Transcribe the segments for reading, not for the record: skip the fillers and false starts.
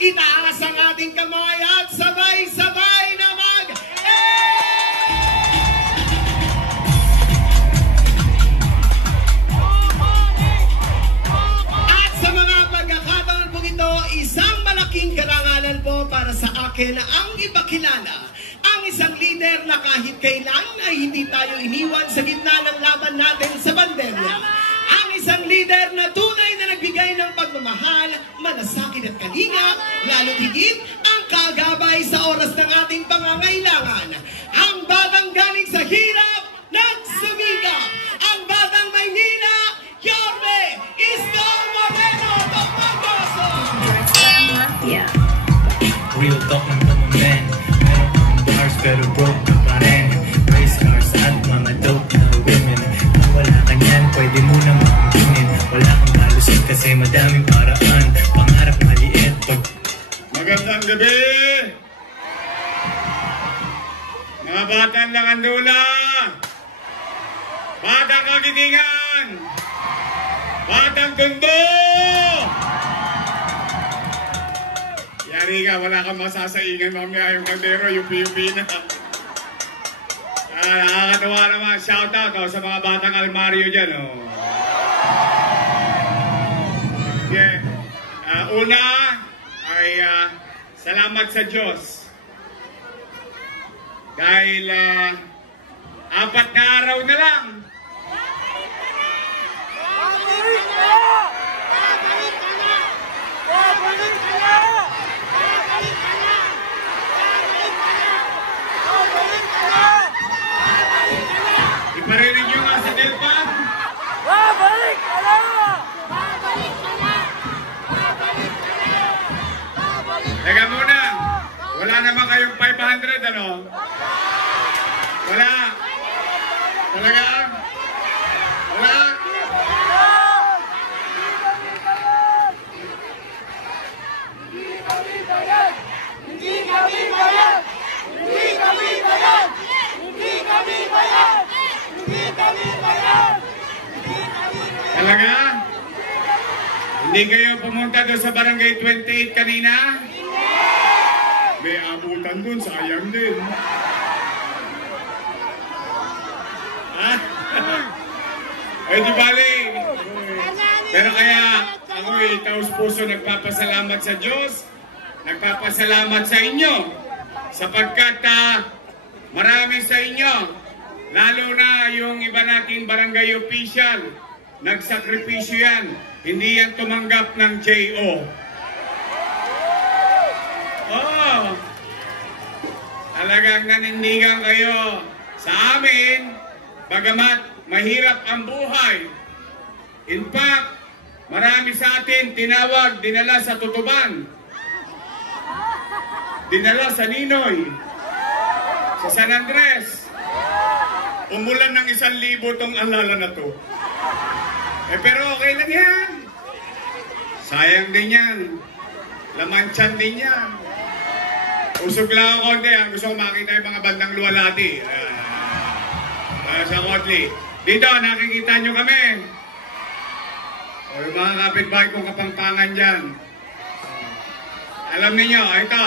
Itaas ang ating kamay at sabay-sabay na At sa mga pagkakataon po ito, isang malaking karangalan po para sa akin ang ipakilala ang isang leader na kahit kailan ay hindi tayo iniwan sa gitna ng laban natin sa pandemya. Ang isang leader na tunay na nagbigay ng pagmamahal, malasakit at kalingap, lalo't higit ang kagabay sa oras ng ating pangangailangan. Ang batang galing sa hirap, nagsumikap. Ang batang Maynila, Yorme Isko Moreno Pagpagoso. Real talk ng tamamen. Meron akong bars pero broke ka pa rin. Race cars at mga dope na women. Kung wala ka niyan, pwede mo na makikinin. Wala kang malusot kasi madaming paraan. Pangarap maliit pag... Magandang gabi! Mga batang Lakandula! Batang Kagitingan! Batang Tondo! Yari ka, wala kang masasaingan mamaya yung kaldero, yupi-yupi na. Nakakatawa naman. Shout out sa mga batang almaryo dyan. Yeah. Una ay salamat sa Diyos. Dahil 4 na araw na lang. Iparinig nyo nga sa Delpa. Babalik ka na! Teka muna. Wala naman kayong 500, ano? Wala. Talaga? Wala? Hindi kami bayad! Hindi kami bayad! Hindi kami bayad! Hindi kami bayad! Talaga? Hindi kayo pumunta doon sa barangay 28 kanina? May abutan doon, sayang din. Ha? Ay, di bali. Pero kaya, ako'y taus-puso nagpapasalamat sa Diyos, nagpapasalamat sa inyo, sapagkat marami sa inyo, lalo na yung iba nating barangay official, nagsakripisyo yan, hindi yan tumanggap ng JO. Oh, talagang nanindigan kayo sa amin, bagamat mahirap ang buhay. In fact, marami sa atin tinawag, dinala sa Tutuban, dinala sa Ninoy, sa San Andres. Umulan ng 1,000 tong alala na to. Pero okay lang yan. Sayang din yan. Lamansyan din yan. Usog lang ako konti. Gusto ko makita yung mga bandang luwalati. Sa Kotli. Dito, nakikita nyo kami. O yung mga kapitbahay kong kapampangan dyan. Alam niyo, ito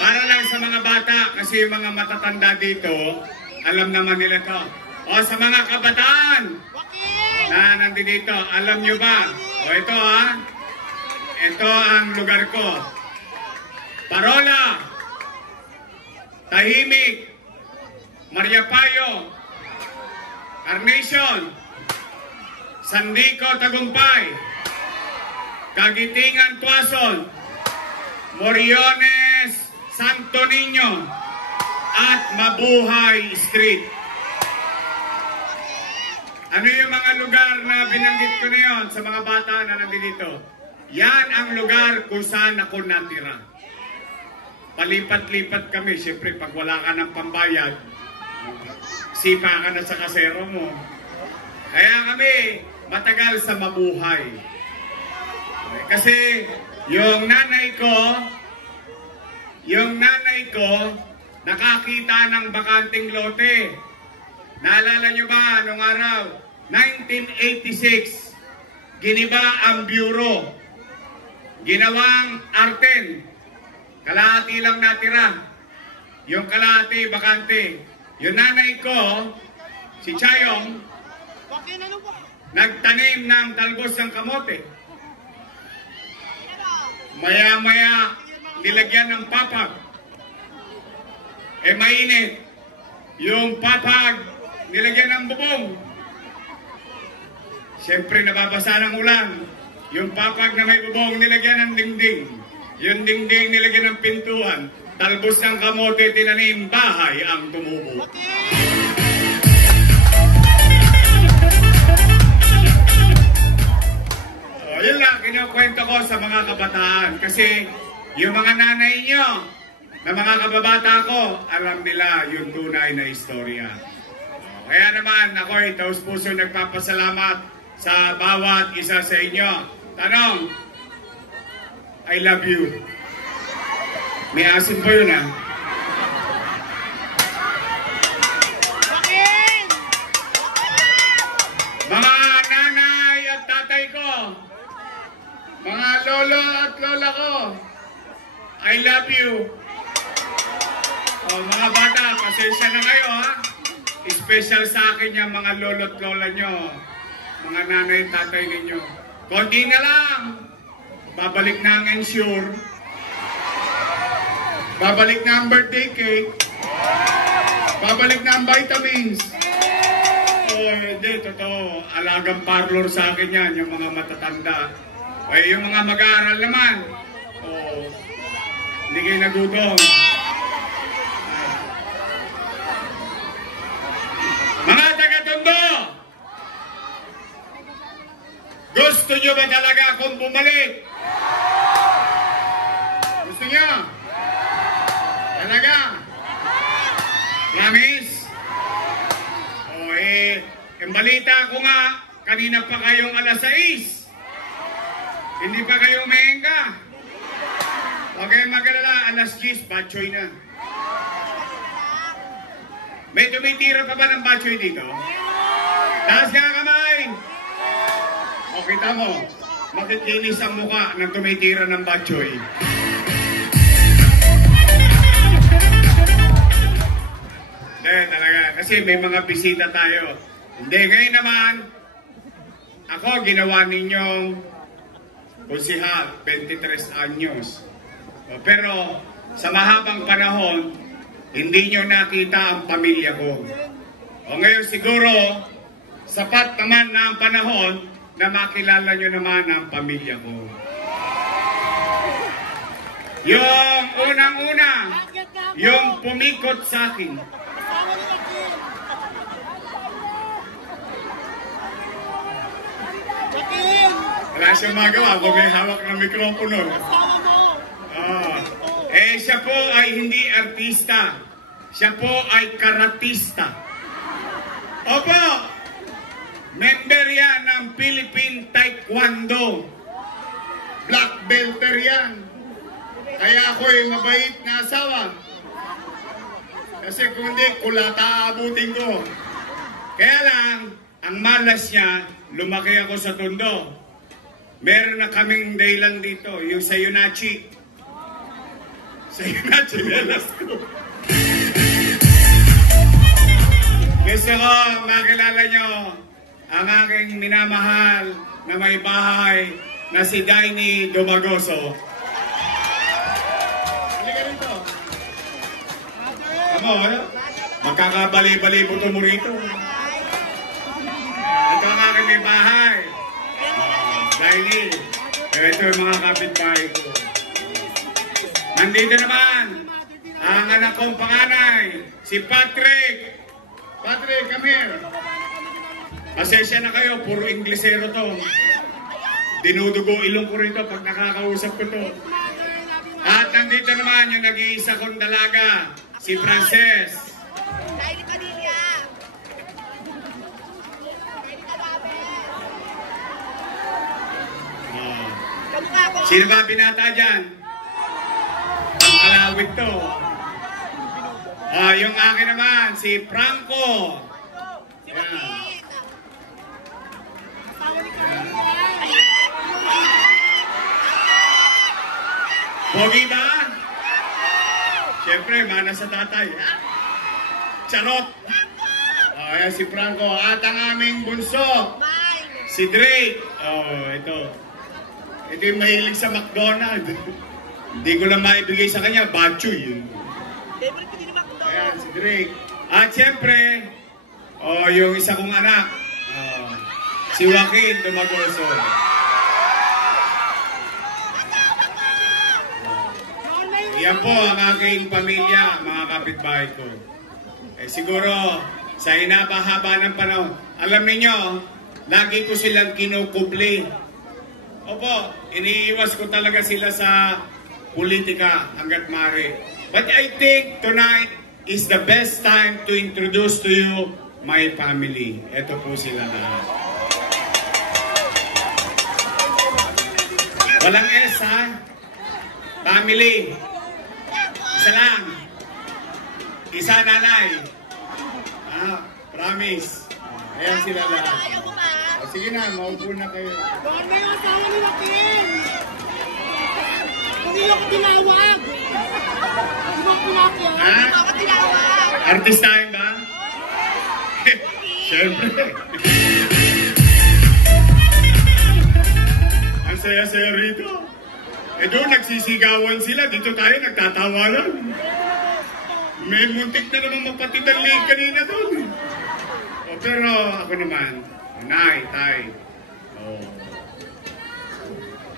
para lang sa mga bata, kasi yung mga matatanda dito, alam naman nila to. O sa mga kabataan na nandito, alam nyo ba? O ito ito ang lugar ko. Parola, Tahimik, Mariapayo, Carnation, Sandico, Tagumpay, Kagitingan, Tuason, Moriones, Santo Niño, at Mabuhay Street. Ano yung mga lugar na binanggit ko na yun sa mga bata na nandito? Yan ang lugar kung saan ako natira. Palipat-lipat kami. Siyempre, pag wala ka ng pambayad, sipa ka na sa kasero mo. Kaya kami matagal sa Mabuhay. Kasi yung nanay ko, nakakita ng bakanting lote. Naalala nyo ba anong araw? 1986, giniba ang bureau. ginawang arten. Kalahati lang natira. Yung kalahati, bakante. Yung nanay ko, si Chayong, nagtanim ng talbos ng kamote. Maya-maya, nilagyan ng papag. Mainit. Yung papag, nilagyan ng bubong. Siyempre, nababasa ng ulan. Yung papag na may bubong, nilagyan ng dingding. Yung dingding, nilagyan ng pintuan. Talbos ng kamote, tinanim, bahay ang tumubo. Yun lang, kinukwento ko sa mga kabataan. Kasi yung mga nanay nyo, na mga kababata ko, alam nila yung tunay na istorya. Kaya naman, ako ay taus-puso nagpapasalamat sa bawat isa sa inyo. Tanong, I love you. May asin po yun, ha? Mga nanay at tatay ko, mga lolo at lola ko, I love you. O, mga bata, pasensya na kayo, ha? Special sa akin yung mga lolo at lola nyo, mga nanay at tatay ninyo. Konti na lang, babalik na ang ensure. Babalik na ang birthday cake. Babalik na ang vitamins. Hindi, totoo. Alagang parlor sa akin yan, yung mga matatanda. Yung mga mag-aaral naman. Hindi kayo nagutom. Mga taga-Tondo! Gusto nyo ba talaga akong bumalik? Gusto nyo? Talaga? Promise? Yung balita ko nga, kanina pa kayong alas 6. Hindi pa kayong mehengga. Okay, mag-alala, alas 10, batchoy na. May tumitira pa ba ng batchoy dito? Taas ka kamay! O, kita mo, makikinis ang mukha ng tumitira ng batchoy. Hindi, talaga. Kasi may mga bisita tayo. Hindi, ngayon naman, ako ginawa ninyong konsihal, 23 anyos. Pero sa mahabang panahon, hindi nyo nakita ang pamilya ko. O ngayon siguro, sapat naman na ang panahon na makilala nyo naman ang pamilya ko. Yung unang-una, yung pumikot sa akin. Wala siyang magawa kung may hawak ng mikropono. Siya po ay hindi artista. Siya po ay karatista. Opo, member yan ng Philippine Taekwondo. Black belter yan. Kaya ako ay mabait na asawa. Kasi kung hindi, kulata abutin ko. Kaya lang, ang malas niya, lumaki ako sa Tondo. Meron na kaming dahilan dito, yung sa Yunachi. Sa Yunachi, melas ko. Gusto ko makilala nyo ang aking minamahal na may bahay na si Daini Dumagoso. Halika rito. Amo, magkakabali-bali buto mo rito. Ito ang aking may bahay. Daini. Ito yung mga kapitbahay ko. Nandito naman ang anak kong panganay, si Patrick. Patrick, come here. Pasensya na kayo, puro Inglesero to. Dinudugo ilong ko rito pag nakakausap ko to. At nandito naman yung nag-iisa kong dalaga, si Frances. Sino ba binata dyan? Ang kalawit to. Yung akin naman, si Franco. Yan. Pogi ba? Siyempre, mana sa tatay. Charot! Ayan si Franco. At ang aming bunso, si Drake. Ito. Ito yung mahilig sa McDonald's. Hindi ko lang maibigay sa kanya, Bachoy. Ayan, si Drake. At siyempre, yung isa kong anak, si Joaquin Dumagoso. Yan po ang aking pamilya, mga kapitbahay ko. Siguro, sa hinaba-haba ng panahon, alam niyo, lagi ko silang kinukubli. Opo, iniiwas ko talaga sila sa politika hanggat maaari. But I think tonight is the best time to introduce to you my family. Ito po sila lahat. Walang S, ha? Family. Isa lang. Isa nanay. Promise. Ayan sila lahat. Sige na, maupo na kayo. Lord, may asawa ni Joaquin. Hindi ako tinawag. Hindi ako tinawag. Artistahin ba? Siyempre. Ang saya-saya rito. Doon nagsisigawan sila. Dito tayo nagtatawanan. May muntik na naman mapatid ang leg kanina doon. Pero ako naman, Nay, Tay.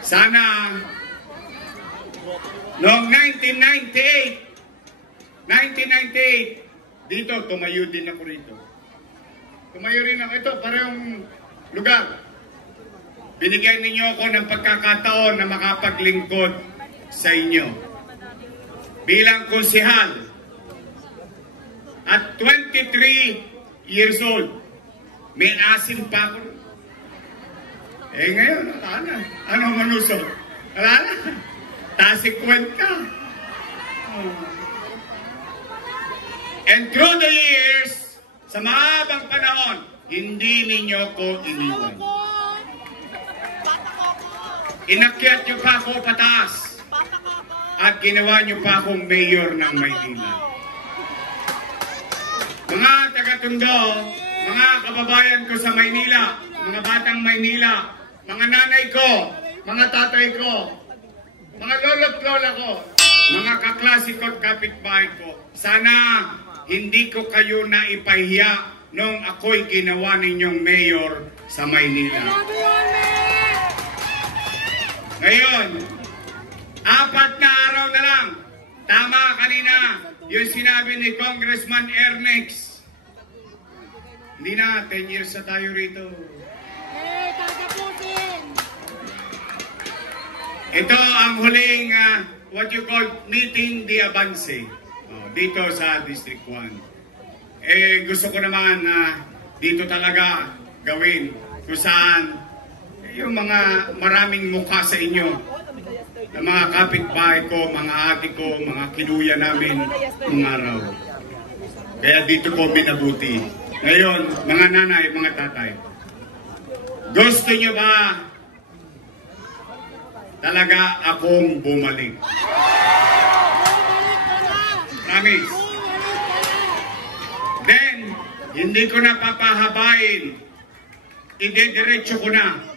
Sana noong 1998, dito, tumayo din ako rito. Tumayo rin ako. Ito, parehong lugar. Binigyan ninyo ako ng pagkakataon na makapaglingkod sa inyo. Bilang konsehal. At 23 years old, may asim pa ako. Ngayon, wala na. Ano manusok? Wala na. Tasikwent ka. And through the years, sa mahabang panahon, hindi ninyo ko iniwan. Inakyat nyo pa ako pataas. At ginawa nyo pa akong mayor ng Maynila. Mga taga-Tondo, mga kababayan ko sa Maynila, mga batang Maynila, mga nanay ko, mga tatay ko, mga lolo't lola ko, mga kaklase ko at kapitbahay ko, sana hindi ko kayo naipahiya nung ako'y ginawa ninyong mayor sa Maynila. Ngayon, 4 na araw na lang, tama kanina, yung sinabi ni Congressman Ernex. Hindi na, 10 years na tayo rito. Ito ang huling, what you call, meeting the Avance, dito sa District 1. Gusto ko naman dito talaga gawin kung saan yung mga maraming mukha sa inyo, ng mga kapitbahay ko, mga ate ko, mga kinuya namin ng araw. Kaya dito ko minabuti. Ngayon, mga nanay, mga tatay, gusto nyo ba talaga akong bumalik? Promise. Then, hindi ko na papahabain. Idediretso ko na.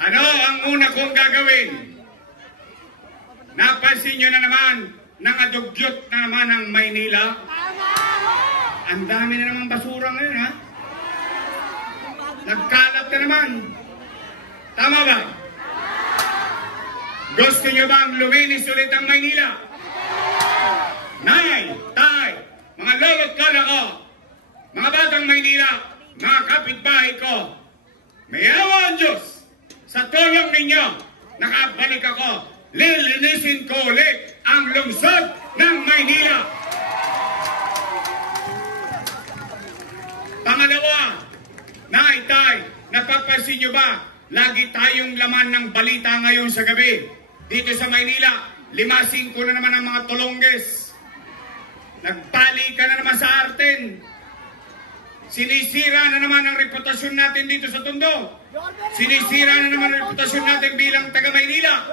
Ano ang una kong gagawin? Napansin nyo na naman, nangadugyot na naman ang Maynila. Ang dami na naman basura ngayon, ha? Nagkalat na naman. Tama ba? Gusto nyo bang luminis ulit ang Maynila? Nay, tay, mga lolo't lola ko, mga batang Maynila, mga kapitbahay ko, may awa ang Diyos. Sa tulong ninyo, nakabalik ako, lilinisin ko ulit ang lungsod ng Maynila. Pangalawa, Nay, Tay, napapansin nyo ba, lagi tayong laman ng balita ngayon sa gabi. Dito sa Maynila, 5-5 na naman ang mga tulongges. Nagpali ka na naman sa Arten. Sinisira na naman ang reputasyon natin dito sa Tondo. Sinisira na naman ang reputasyon natin bilang taga Maynila.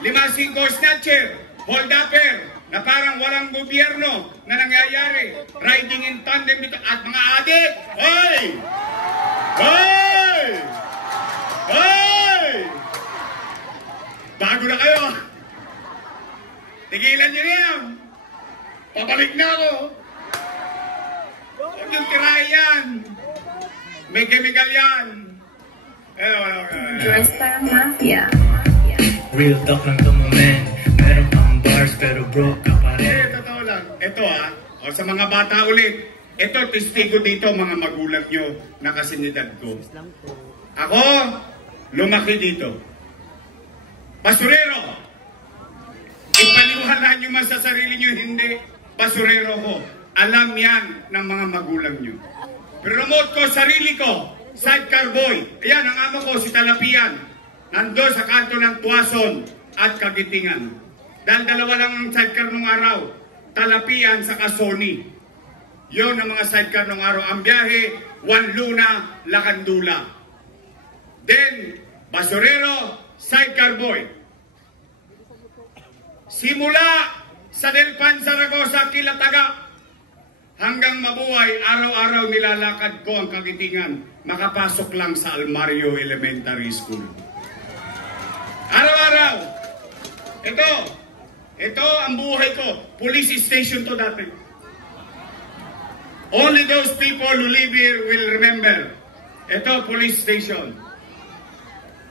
5 5 snatcher, hold-upper, na parang walang gobyerno na nangyayari, riding in tandem dito, at mga adik, hoy! Hoy! Hoy! Bago na kayo! Tigilan nyo na yan! Pabalik na ako! Huwag yung tirahin yan! May chemical yan! Dress parang mafia. Real talk lang to mo, man. Meron pang bars pero broke ka pa rin. Totoo lang. Ito o sa mga bata ulit, ito testigo dito mga magulang nyo na kasinidad ko. Ako, lumaki dito. Basurero! Ipaniwala nyo man sa sarili nyo, hindi. Basurero ko. Alam yan ng mga magulang nyo. Promote ko sarili ko. Sidecar boy. Ayan, ang amo ko, si Talapian. Nando sa kanto ng Tuason at Kagitingan. Dahil dalawa lang ang sidecar nung araw. Talapian sa Sony. Yun ang mga sidecar nung araw. Ang biyahe, Wanluna, Lacandula. Then, Basurero, sidecar boy. Simula sa Delpan, Zaragoza, Kilataga, hanggang mabuhay, araw-araw nilalakad ko ang Kagitingan. Makapasok lang sa Almario Elementary School. Araw-araw. Ito ang buhay ko. Police station to dati. Only those people who live here will remember. Ito, police station.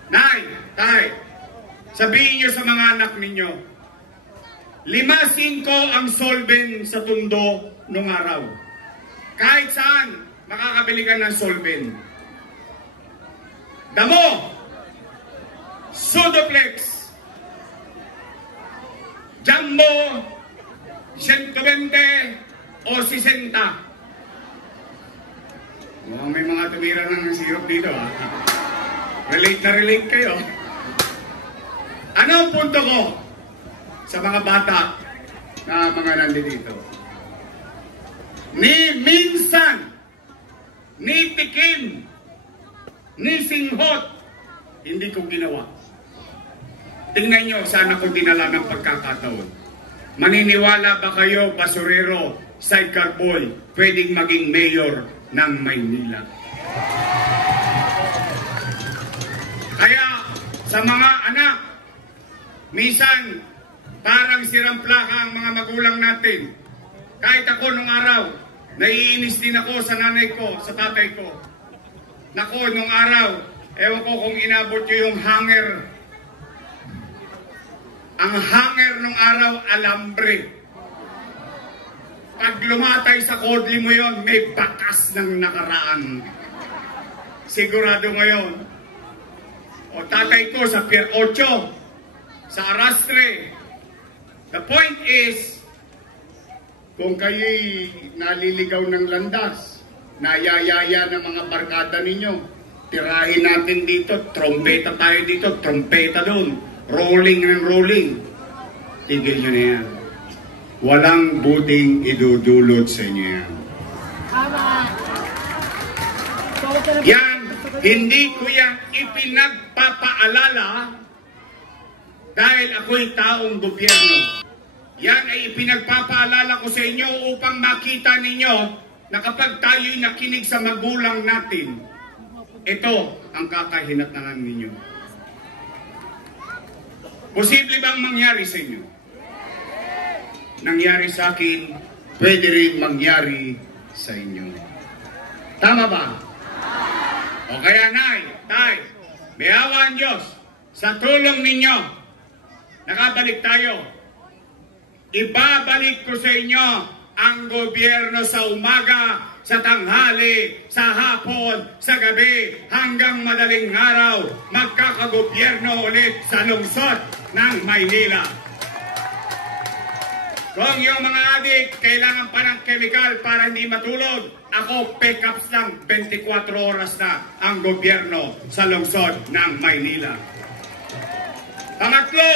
Nay, tay, sabihin nyo sa mga anak ninyo, 5-5 ang solben sa Tondo nung araw. Kahit saan, makakabili ka ng solben. Damo, Sodoplex, Jumbo, 120 o 60. Oh, may mga tumira ng syrup dito. Relate na relate kayo. Ano ang punto ko sa mga bata na mga nandito? Ni minsan, ni tikim, ni singhot, hindi ko ginawa. Tingnan nyo, sana ko dinala ng pagkakataon. Maniniwala ba kayo, basurero, sidecar boy, pwedeng maging mayor ng Maynila? Kaya, sa mga anak, minsan, parang sirang plaka ang mga magulang natin. Kahit ako nung araw, naiinis din ako sa nanay ko, sa tatay ko. Nako, nung araw, ewan ko kung inabot nyo yung hanger. Ang hanger nung araw, alambre. Pag lumatay sa kodli mo yon, may bakas ng nakaraan. Sigurado ngayon. O tatay ko sa Pier 8, sa Arastre. The point is, kung kayo'y naliligaw ng landas, nayayaya ng mga barkada ninyo, tirahin natin dito, trompeta tayo dito, trompeta doon, rolling and rolling. Tigil nyo na yan. Walang buting idudulot sa inyo yan. Yan, hindi ko yan ipinagpapaalala dahil ako'y taong gobyerno. Yan ay ipinagpapaalala ko sa inyo upang makita ninyo na kapag tayo'y nakinig sa magulang natin, ito ang kakahinatnan ninyo. Posible bang mangyari sa inyo? Nangyari sa akin, pwede rin mangyari sa inyo. Tama ba? O kaya nay, tay, may awa ang Diyos. Sa tulong ninyo, nakabalik tayo. Ibabalik ko sa inyo ang gobyerno sa umaga, sa tanghali, sa hapon, sa gabi, hanggang madaling araw, magkakagobyerno ulit sa lungsod ng Maynila. Kung yung mga adik kailangan pa ng chemical para hindi matulog, ako pick-ups lang 24 oras na ang gobyerno sa lungsod ng Maynila. Pangatlo,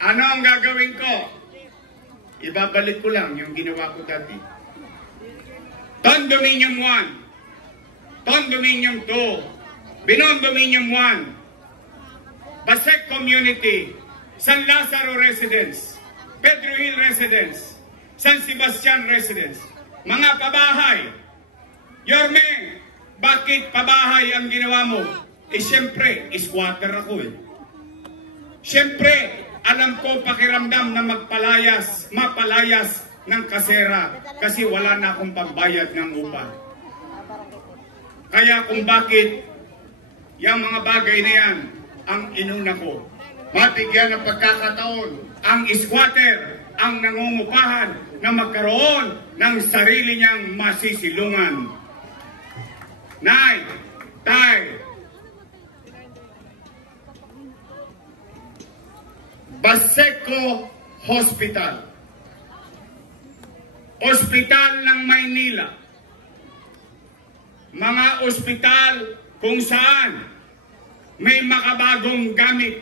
ano ang gagawin ko? Ibabalik ko lang yung ginawa ko dati. Condominium 1, Condominium 2, Binomdominium 1. Basek Community, San Lazaro Residence, Pedro Hill Residence, San Sebastian Residence, mga pabahay. Yorme, bakit pabahay ang ginawa mo? Siyempre, squatter ako eh. Siyempre, alam ko pakiramdam na mapalayas ng kasera kasi wala na akong pambayad ng upa. Kaya kung bakit yung mga bagay na yan ang inuna ko, mabigyan ng pagkakataon ang squatter ang nangungupahan na magkaroon ng sarili niyang masisilungan. Nay, tay, Baseco Hospital, Ospital ng Maynila, mga ospital kung saan may makabagong gamit.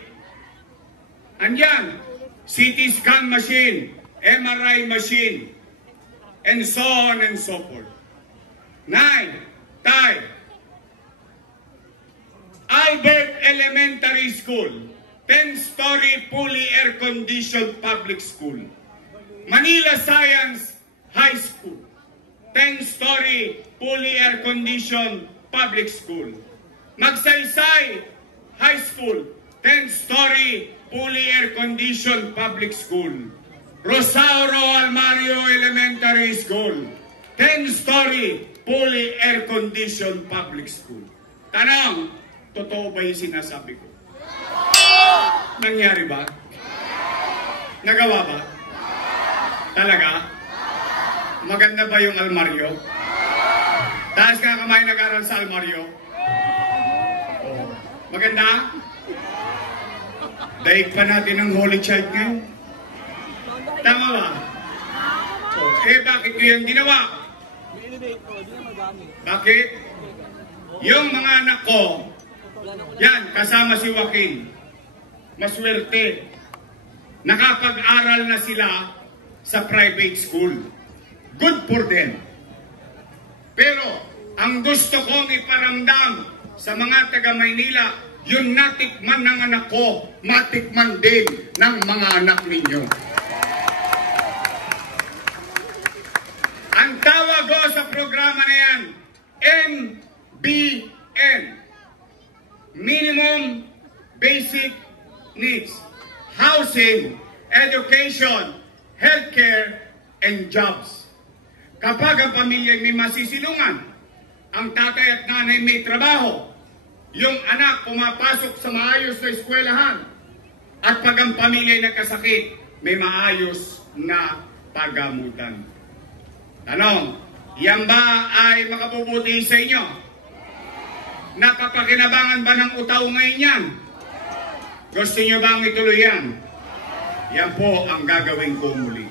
Andyan, CT scan machine, MRI machine, and so on and so forth. Nay, tay, Albert Elementary School, 10-story fully air-conditioned public school. Manila Science High School, 10-story fully air-conditioned public school. Magsaysay High School, 10-story fully air-conditioned public school. Rosauro Almario Elementary School, 10-story fully air-conditioned public school. Tanong, totoo ba yung sinasabi ko? Nangyari ba? Nagawa ba? Talaga? Maganda ba yung almaryo? Taas ka kamay nag-aral sa almaryo? Oh. Maganda? Daig pa natin ang Holy Child ngayon. Tama ba? Oh. Bakit ko yung ginawa? Bakit? Yung mga anak ko, yan, kasama si Joaquin, maswerte. Nakapag-aral na sila sa private school. Good for them. Pero, ang gusto kong iparamdam sa mga taga-Maynila, yung natikman ng anak ko, matikman din ng mga anak ninyo. Ang tawag ko sa programa na yan, MBN. Minimum Basic Needs. Housing, Education, Healthcare, and Jobs. Kapag ang pamilya may masisilungan, ang tatay at nanay may trabaho, yung anak pumapasok sa maayos na eskwelahan, at pag ang pamilya ay nagkasakit, may maayos na pagamutan. Tanong, yan ba ay makabubuti sa inyo? Napapakinabangan ba ng utaw ngayon yan? Gusto nyo bang ituloy yan? Yan po ang gagawin ko muli.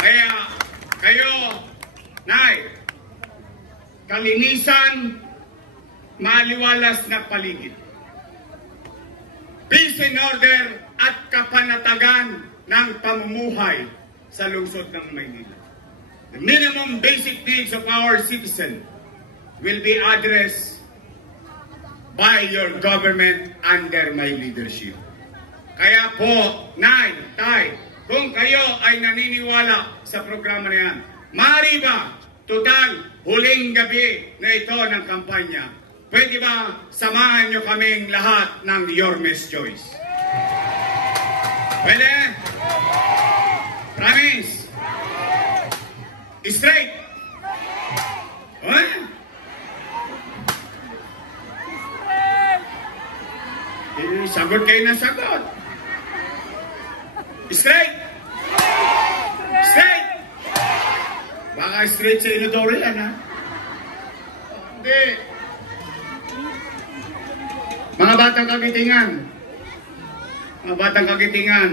Kaya, kayo, Nay, kalinisan, maliwalas na paligid. Peace and order at kapanatagan ng pamumuhay sa lungsod ng Maynila. The minimum basic needs of our citizen will be addressed by your government under my leadership. Kaya po, Nay, Tay, kung kayo ay naniniwala sa programa na yan, maaari ba, total, huling gabi na ito ng kampanya, pwede ba samahan nyo kaming lahat ng Yorme's Choice? Pwede? Promise? Straight? Huh? Sagot kayo na sagot. Straight? Straight? Baka straight sa inodoro yan, ha? Hindi. Mga batang kagitingan. Mga batang kagitingan.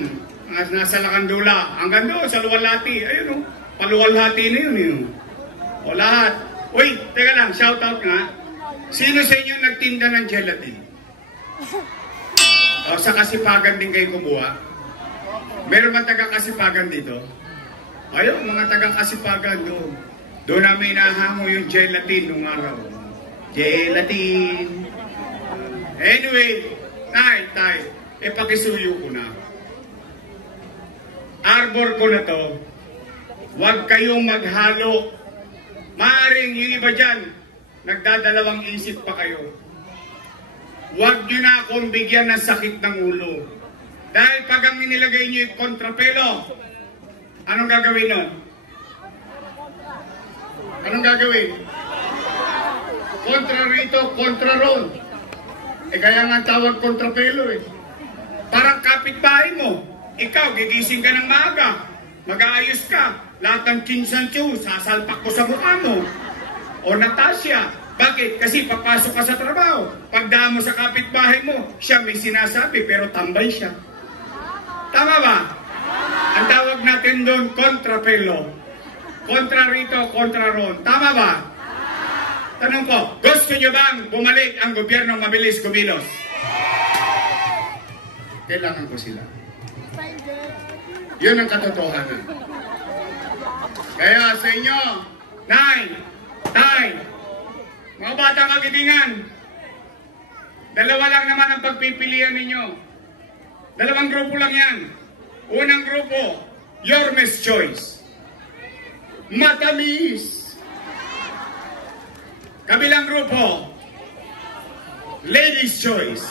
Mga nasa Lakandula. Hanggang doon sa Luwalhati. Ayun, o. Paluwalhati na yun, yun. O lahat. Uy, teka lang. Shout out nga. Sino sa inyo nagtinda ng gelatin? O, sa Kasipagan din kayo kumuha? Meron ba taga-Kasipagan dito? Ayun, mga taga-Kasipagan doon. Doon namin inahango yung gelatin nung araw. Gelatin. Anyway, tay, pakisuyo ko na. Arbor ko na to. Huwag kayong maghalo. Maaring yung iba dyan, nagdadalawang isip pa kayo. Huwag nyo na akong bigyan ng sakit ng ulo. Dahil pag ang inilagay nyo yung kontrapelo, anong gagawin nun? Anong gagawin? Kontra rito, kontra ron. Kaya nga tawag kontrapelo eh. Parang kapitbahay mo. Ikaw, gigising ka ng maaga. Mag-aayos ka. Lahat ng kinsantiyo, sasalpak ko sa mukha mo. O Natasha, bakit? Kasi papasok ka sa trabaho. Pagdaan mo sa kapitbahay mo, siya may sinasabi pero tambay siya. Tama ba? Ang tawag natin doon, kontrapelo. Kontra rito, kontra ron. Tama ba? Tanong ko, gusto nyo bang bumalik ang gobyerno mabilis kumilos? Kailangan ko sila. Yun ang katotohanan. Kaya sa inyo, Nay, mga batang kagitingan, dalawa lang naman ang pagpipilian ninyo. Dalawang grupo lang yan. Unang grupo, Yorme's Choice. Matamis. Kabilang grupo, Ladies' Choice.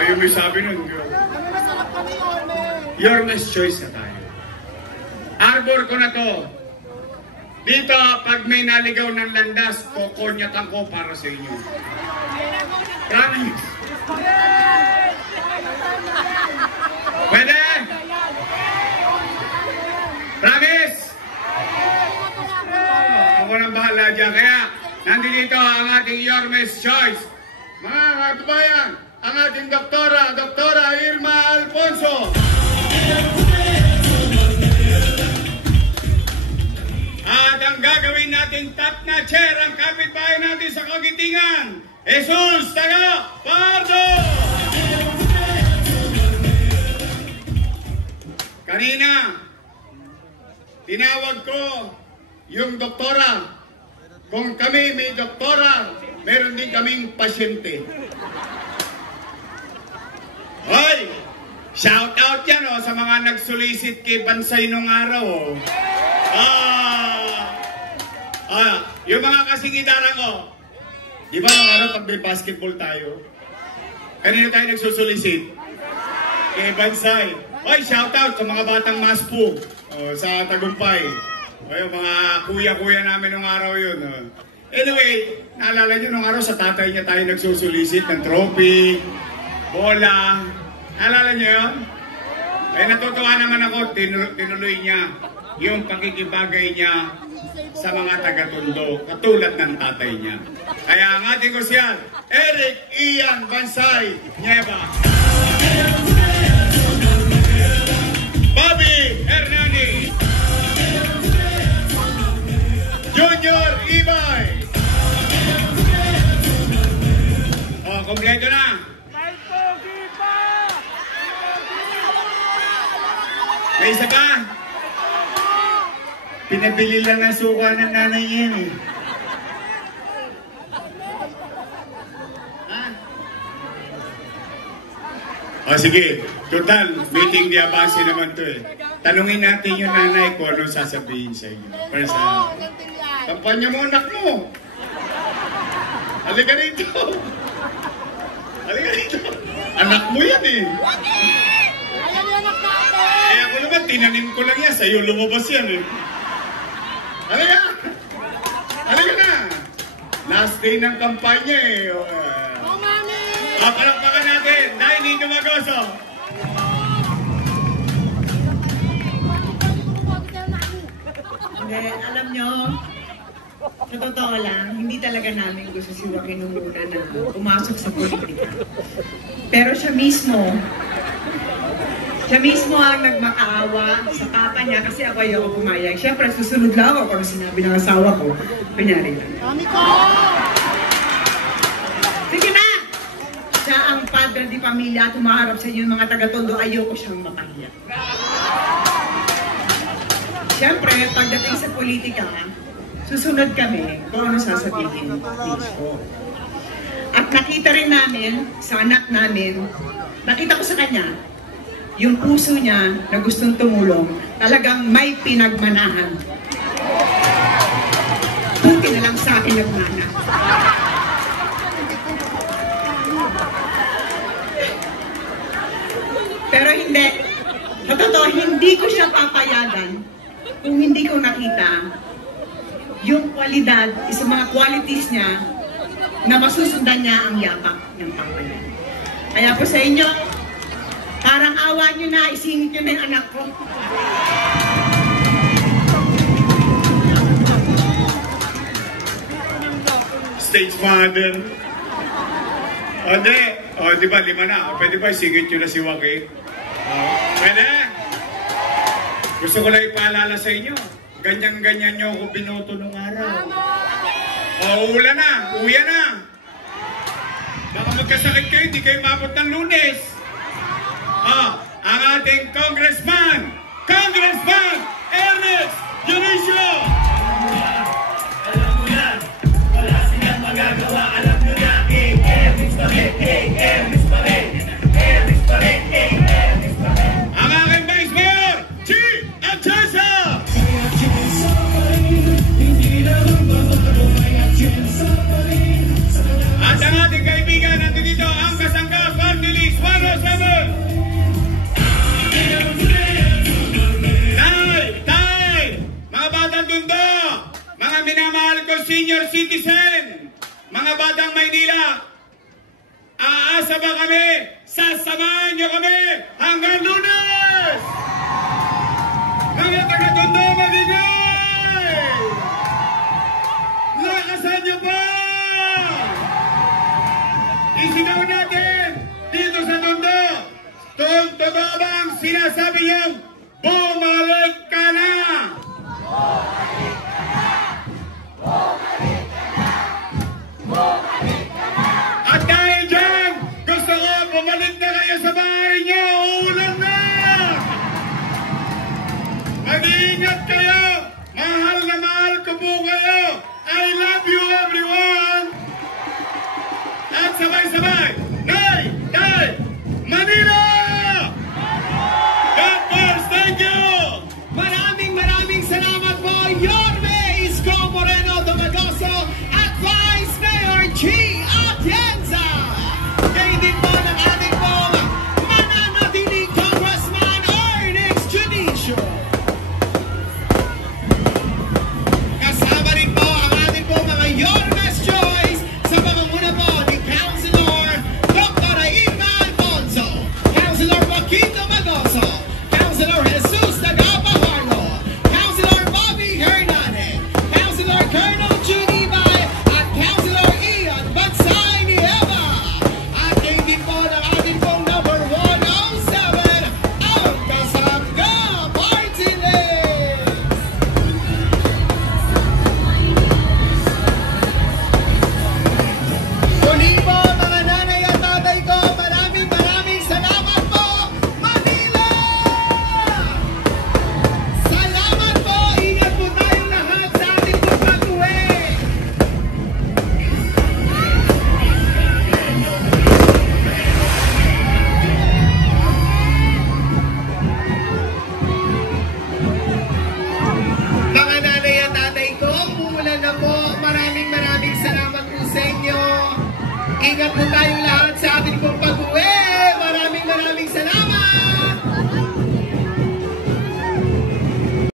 Ayaw may sabi nun, girl. Yorme's Choice na tayo. Arbor ko na to. Dito, pag may naligaw ng landas, kokonyatan ko para sa inyo. Promise. Pwede? Promise? Ako nang bahala dyan. Kaya, nandito ang ating Yorme's Choice. Mga katubayan, ang ating Doktora Irma Alfonso. At ang gagawin natin top na chair, ang kapitbahay natin sa Kagitingan, Jesus Taga Pardo! Kanina, tinawag ko yung doktora. Kung kami may doktora, meron din kaming pasyente. Hoy! Shout out yan sa mga nagsulisit kay Bansay nung araw. Yung mga kasing idara ko. Di ba nung araw pag may basketball tayo? Kanino tayo nagsusulisit? Kay Bansay. Hoy, shout out sa mga batang maspo sa Tagumpay. Yung mga kuya-kuya namin nung araw yun. Anyway, naalala nyo nung araw sa tatay niya tayo nagsusulisit ng trophy, bola. Naalala nyo yun? Natutuwa naman ako, tinuloy niya yung pakikibagay niya sa mga taga-Tondo, katulad ng tatay niya. Kaya ang ating kusyal, Eric Ian Bansay Nieva. Bobby Hernani. Junior Ibay. Kompleto na. May isa pa? Pinabili lang ng suka ng nanay yan eh. Sige, total, meeting di abase naman to eh. Tanungin natin yung nanay ko anong sasabihin sa inyo. Para sa kampanya mo, anak mo. Halika rito. Halika rito. Anak mo yan eh. Eh ako naman, tinanim ko lang yan. Sa'yo lumabas yan eh. Halika! Halika na! Last day ng kampanya eh. Palakpakan natin. Dahil Nino Magoso. Hindi, alam nyo, sa totoo lang, hindi talaga namin gusto si Joaquin nung una na pumasok sa politika. Pero siya mismo ang nagmakaawa sa papa niya kasi ako yung pumayag. Siyempre, susunod lang ako kung sinabi ng asawa ko. Kunyari lang. Sige na! Siya ang padre di pamilya at humaharap sa inyo mga taga-Tondo, ayoko siyang mapahiya. Siyempre, pagdating sa politika, susunod kami kung ano sasabihin mismo. At nakita rin namin sa anak namin, nakita ko sa kanya, yung puso niya na gustong tumulong, talagang may pinagmanahan. Buti na lang sa akin nagmana. Pero hindi, sa totoo, hindi ko siya papayagan kung hindi ko nakita yung kwalidad, isang mga qualities niya na masusundan niya ang yapak ng pamilya. Kaya po sa inyo, parang awa niyo na, isingit niyo na yung anak ko. Stage father. O, di. O, di ba, 5 na. O, pwede ba isingit nyo na si Joaquin? O, pwede? Gusto ko lang ipaalala sa inyo. Ganyan-ganyan nyo ako binoto nung araw. O, ulan na. Uya na. Baka magkasakit kayo, di kayo mabot ng Lunes. O, ang ating Congressman Ernest Dionisio! Alam mo yan, wala silang magagawa. Alam nyo na, Ernest pa rin, Ernest pa rin, Ernest pa rin, Ernest pa rin. Ang aking Vice Mayor, Chi Atienza! At ang ating kaibigan nandito dito, ang Kasangga Party List 107! Tay! Mga batang Tondo! Mga minamahal ko senior citizen! Mga batang Maynila! Aasa ba kami? Sasamahan nyo kami hanggang Lunes! Mga taga-Tondo, magingay! Lakasan nyo ba? Isigaw natin dito sa Tondo! Totoo ba ang sinasabi niyong